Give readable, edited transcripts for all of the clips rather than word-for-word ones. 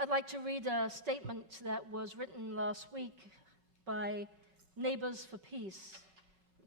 I'd like to read a statement that was written last week by Neighbors for Peace,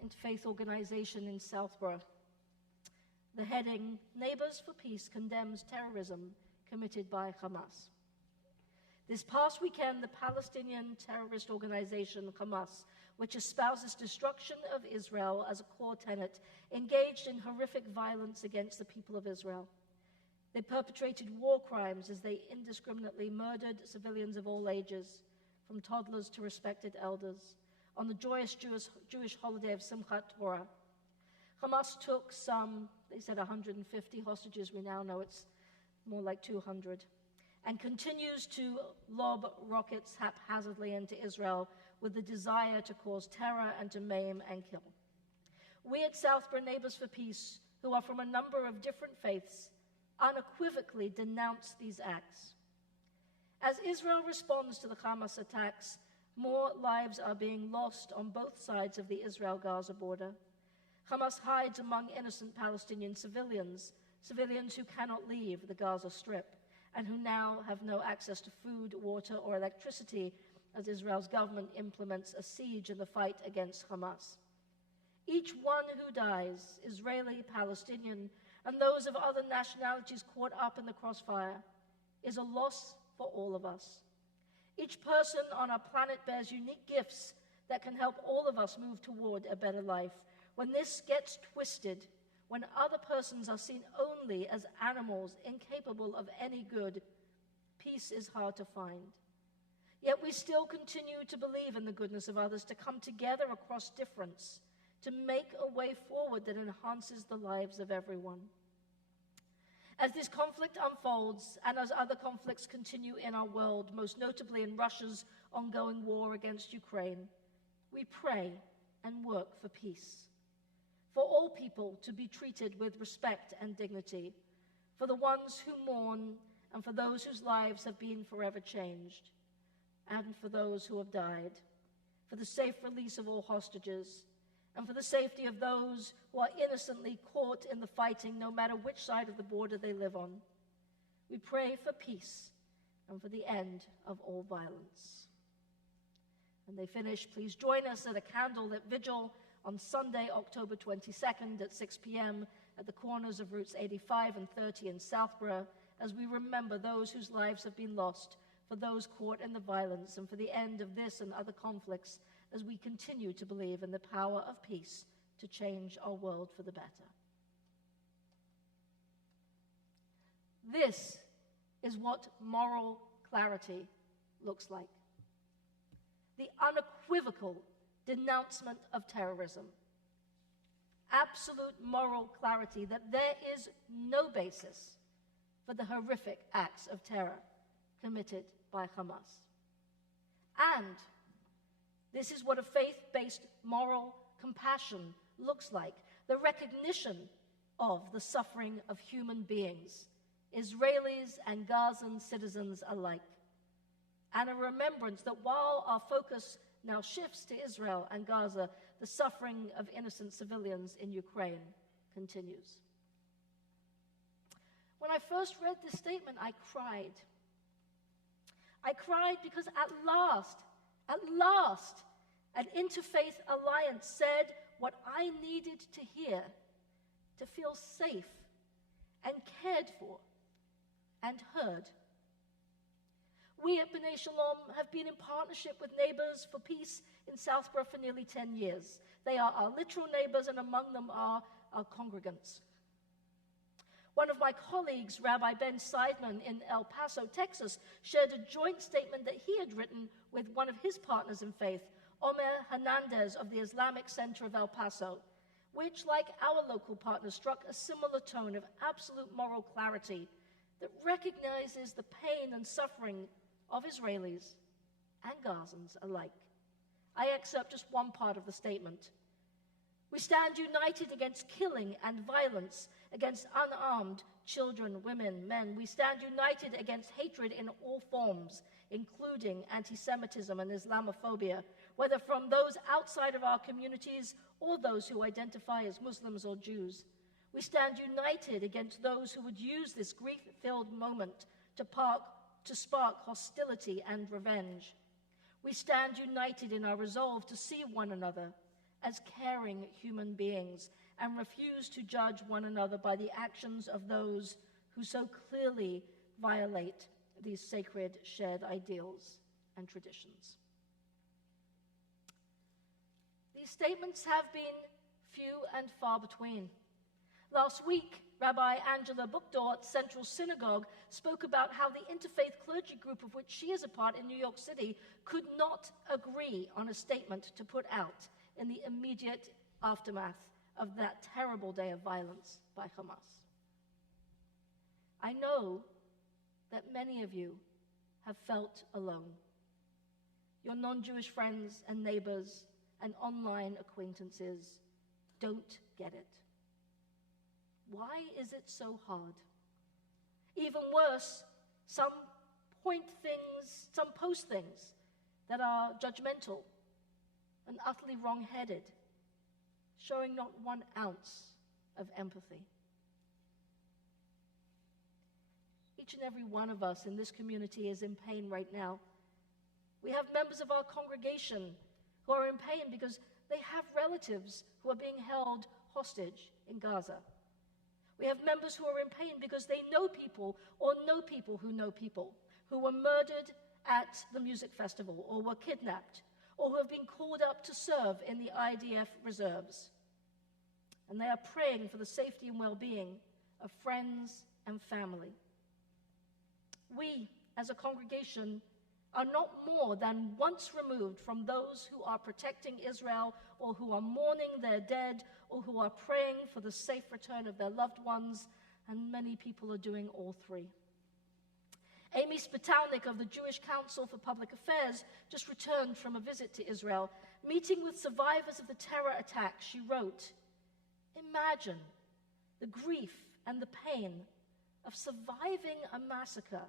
interfaith organization in Southborough. The heading, Neighbors for Peace condemns terrorism committed by Hamas. This past weekend, the Palestinian terrorist organization Hamas, which espouses destruction of Israel as a core tenet, engaged in horrific violence against the people of Israel. They perpetrated war crimes as they indiscriminately murdered civilians of all ages, from toddlers to respected elders, on the joyous Jewish holiday of Simchat Torah. Hamas took some, they said 150 hostages, we now know it's more like 200, and continues to lob rockets haphazardly into Israel with the desire to cause terror and to maim and kill. We at Southborough Neighbors for Peace, who are from a number of different faiths, unequivocally denounce these acts. As Israel responds to the Hamas attacks, more lives are being lost on both sides of the Israel-Gaza border. Hamas hides among innocent Palestinian civilians who cannot leave the Gaza Strip, and who now have no access to food, water, or electricity as Israel's government implements a siege in the fight against Hamas. Each one who dies, Israeli, Palestinian, and those of other nationalities caught up in the crossfire, is a loss for all of us. Each person on our planet bears unique gifts that can help all of us move toward a better life. When this gets twisted, when other persons are seen only as animals incapable of any good, peace is hard to find. Yet we still continue to believe in the goodness of others, to come together across difference, to make a way forward that enhances the lives of everyone. As this conflict unfolds, and as other conflicts continue in our world, most notably in Russia's ongoing war against Ukraine, we pray and work for peace, for all people to be treated with respect and dignity, for the ones who mourn and for those whose lives have been forever changed, and for those who have died, for the safe release of all hostages, and for the safety of those who are innocently caught in the fighting, no matter which side of the border they live on. We pray for peace and for the end of all violence. And they finish, please join us at a candlelit vigil on Sunday, October 22nd at 6 p.m. at the corners of routes 85 and 30 in Southborough, as we remember those whose lives have been lost, for those caught in the violence, and for the end of this and other conflicts, as we continue to believe in the power of peace to change our world for the better. This is what moral clarity looks like. The unequivocal denouncement of terrorism. Absolute moral clarity that there is no basis for the horrific acts of terror committed by Hamas. And this is what a faith-based moral compassion looks like, the recognition of the suffering of human beings, Israelis and Gazan citizens alike, and a remembrance that while our focus now shifts to Israel and Gaza, the suffering of innocent civilians in Ukraine continues. When I first read this statement, I cried. I cried because at last, an interfaith alliance said what I needed to hear to feel safe and cared for and heard. We at B'nai Shalom have been in partnership with Neighbors for Peace in Southborough for nearly 10 years. They are our literal neighbors, and among them are our congregants. One of my colleagues, Rabbi Ben Seidman in El Paso, Texas, shared a joint statement that he had written with one of his partners in faith, Omer Hernandez of the Islamic Center of El Paso, which, like our local partners, struck a similar tone of absolute moral clarity that recognizes the pain and suffering of Israelis and Gazans alike. I excerpt just one part of the statement. We stand united against killing and violence, against unarmed children, women, men. We stand united against hatred in all forms, including anti-Semitism and Islamophobia, whether from those outside of our communities or those who identify as Muslims or Jews. We stand united against those who would use this grief-filled moment to to spark hostility and revenge. We stand united in our resolve to see one another as caring human beings and refuse to judge one another by the actions of those who so clearly violate these sacred shared ideals and traditions. These statements have been few and far between. Last week, Rabbi Angela Buchdahl at Central Synagogue spoke about how the interfaith clergy group of which she is a part in New York City could not agree on a statement to put out in the immediate aftermath of that terrible day of violence by Hamas. I know that many of you have felt alone. Your non-Jewish friends and neighbors and online acquaintances don't get it. Why is it so hard? Even worse, some post things that are judgmental and utterly wrong-headed, showing not 1 ounce of empathy. Each and every one of us in this community is in pain right now. We have members of our congregation who are in pain because they have relatives who are being held hostage in Gaza. We have members who are in pain because they know people or know people who were murdered at the music festival or were kidnapped or who have been called up to serve in the IDF reserves. And they are praying for the safety and well-being of friends and family. We, as a congregation, are not more than once removed from those who are protecting Israel or who are mourning their dead or who are praying for the safe return of their loved ones, and many people are doing all three. Amy Spitalnik of the Jewish Council for Public Affairs just returned from a visit to Israel. Meeting with survivors of the terror attack, she wrote, "Imagine the grief and the pain of surviving a massacre,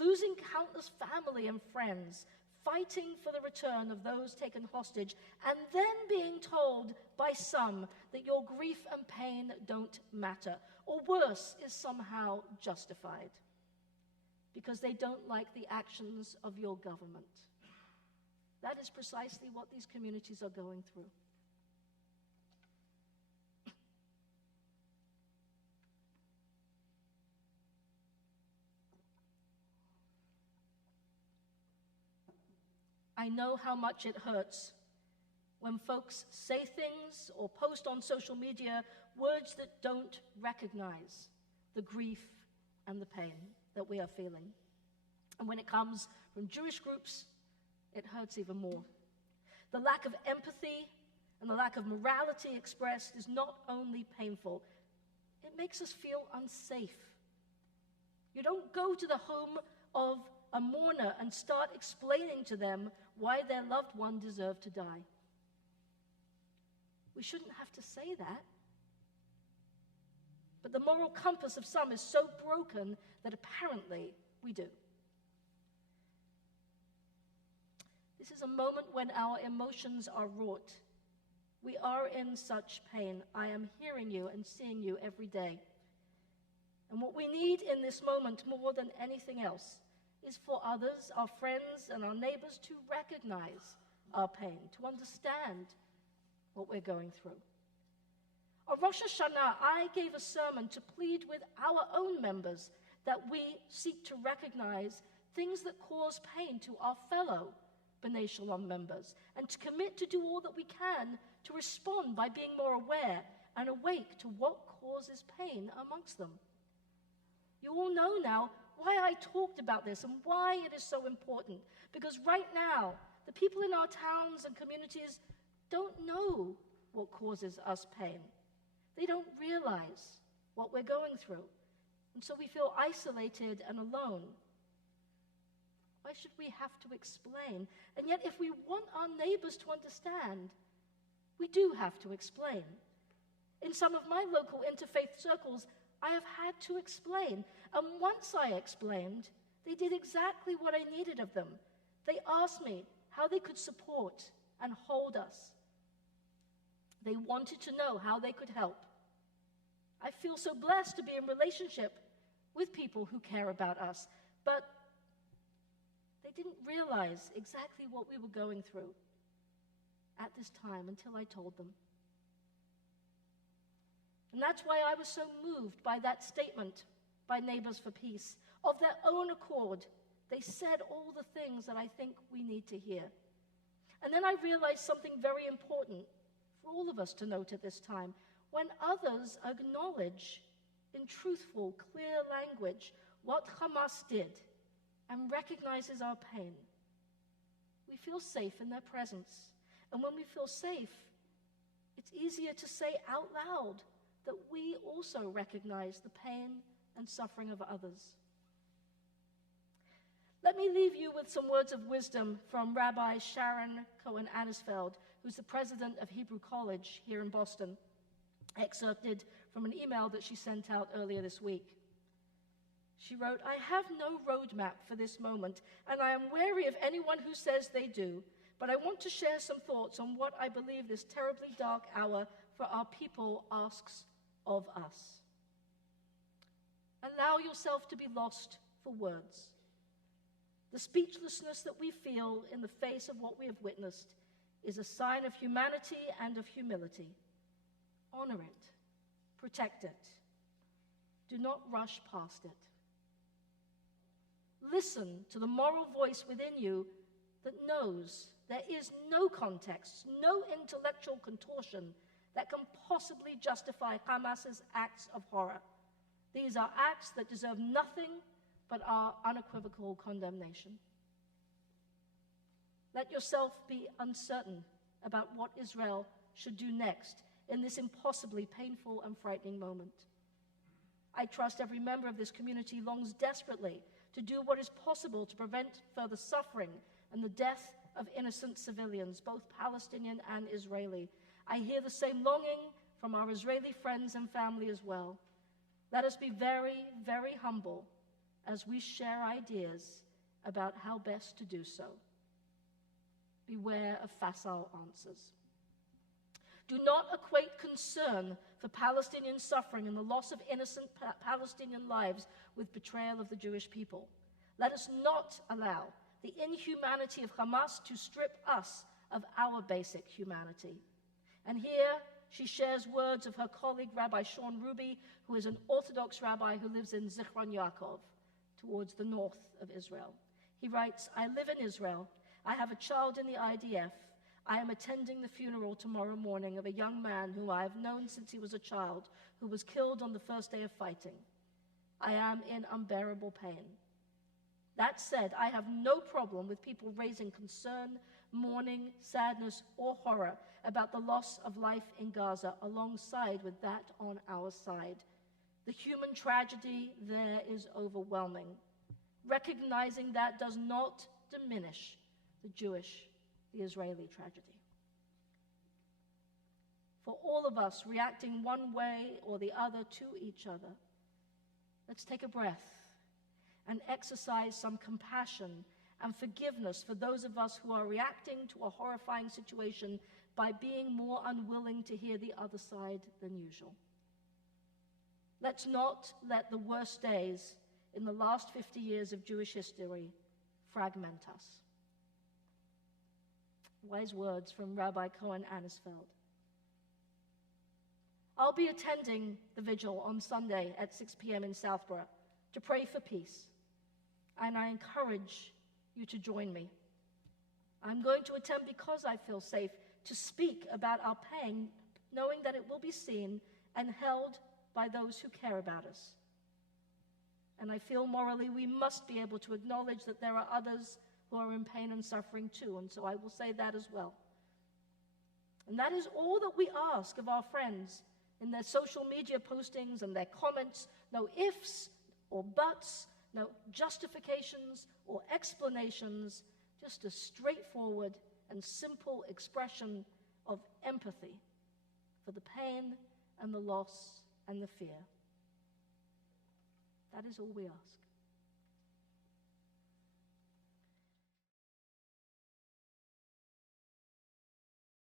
losing countless family and friends, fighting for the return of those taken hostage, and then being told by some that your grief and pain don't matter, or worse, is somehow justified, because they don't like the actions of your government." That is precisely what these communities are going through. I know how much it hurts when folks say things or post on social media words that don't recognize the grief and the pain that we are feeling. And when it comes from Jewish groups, it hurts even more. The lack of empathy and the lack of morality expressed is not only painful, it makes us feel unsafe. You don't go to the home of a mourner and start explaining to them why their loved one deserved to die. We shouldn't have to say that. But the moral compass of some is so broken that apparently we do. This is a moment when our emotions are wrought. We are in such pain. I am hearing you and seeing you every day. And what we need in this moment more than anything else is for others, our friends and our neighbors, to recognize our pain, to understand what we're going through. On Rosh Hashanah, I gave a sermon to plead with our own members that we seek to recognize things that cause pain to our fellow B'nai Shalom members, and to commit to do all that we can to respond by being more aware and awake to what causes pain amongst them. You all know now why I talked about this and why it is so important. Because right now, the people in our towns and communities don't know what causes us pain. They don't realize what we're going through. And so we feel isolated and alone. Why should we have to explain? And yet, if we want our neighbors to understand, we do have to explain. In some of my local interfaith circles, I have had to explain. And once I explained, they did exactly what I needed of them. They asked me how they could support and hold us. They wanted to know how they could help. I feel so blessed to be in relationship with people who care about us. But didn't realize exactly what we were going through at this time until I told them. And that's why I was so moved by that statement by Neighbors for Peace. Of their own accord, they said all the things that I think we need to hear. And then I realized something very important for all of us to note at this time. When others acknowledge in truthful, clear language what Hamas did and recognizes our pain, we feel safe in their presence. And when we feel safe, it's easier to say out loud that we also recognize the pain and suffering of others. Let me leave you with some words of wisdom from Rabbi Sharon Cohen-Anisfeld, who's the president of Hebrew College here in Boston, excerpted from an email that she sent out earlier this week. She wrote, "I have no roadmap for this moment, and I am wary of anyone who says they do, but I want to share some thoughts on what I believe this terribly dark hour for our people asks of us. Allow yourself to be lost for words. The speechlessness that we feel in the face of what we have witnessed is a sign of humanity and of humility. Honor it. Protect it. Do not rush past it. Listen to the moral voice within you that knows there is no context, no intellectual contortion that can possibly justify Hamas's acts of horror. These are acts that deserve nothing but our unequivocal condemnation. Let yourself be uncertain about what Israel should do next in this impossibly painful and frightening moment. I trust every member of this community longs desperately to do what is possible to prevent further suffering and the death of innocent civilians, both Palestinian and Israeli. I hear the same longing from our Israeli friends and family as well. Let us be very, very humble as we share ideas about how best to do so. Beware of facile answers. Do not equate concern for Palestinian suffering and the loss of innocent Palestinian lives with betrayal of the Jewish people. Let us not allow the inhumanity of Hamas to strip us of our basic humanity. And here she shares words of her colleague, Rabbi Sean Ruby, who is an Orthodox rabbi who lives in Zichron Yaakov, towards the north of Israel. He writes, "I live in Israel. I have a child in the IDF. I am attending the funeral tomorrow morning of a young man whom I have known since he was a child, who was killed on the first day of fighting. I am in unbearable pain. That said, I have no problem with people raising concern, mourning, sadness, or horror about the loss of life in Gaza alongside with that on our side. The human tragedy there is overwhelming. Recognizing that does not diminish the Israeli tragedy. For all of us reacting one way or the other to each other, let's take a breath and exercise some compassion and forgiveness for those of us who are reacting to a horrifying situation by being more unwilling to hear the other side than usual. Let's not let the worst days in the last 50 years of Jewish history fragment us." Wise words from Rabbi Cohen-Anisfeld. I'll be attending the vigil on Sunday at 6 p.m. in Southborough to pray for peace, and I encourage you to join me. I'm going to attend because I feel safe to speak about our pain, knowing that it will be seen and held by those who care about us. And I feel morally we must be able to acknowledge that there are others who are in pain and suffering too, and so I will say that as well. And that is all that we ask of our friends in their social media postings and their comments. No ifs or buts, no justifications or explanations, just a straightforward and simple expression of empathy for the pain and the loss and the fear. That is all we ask.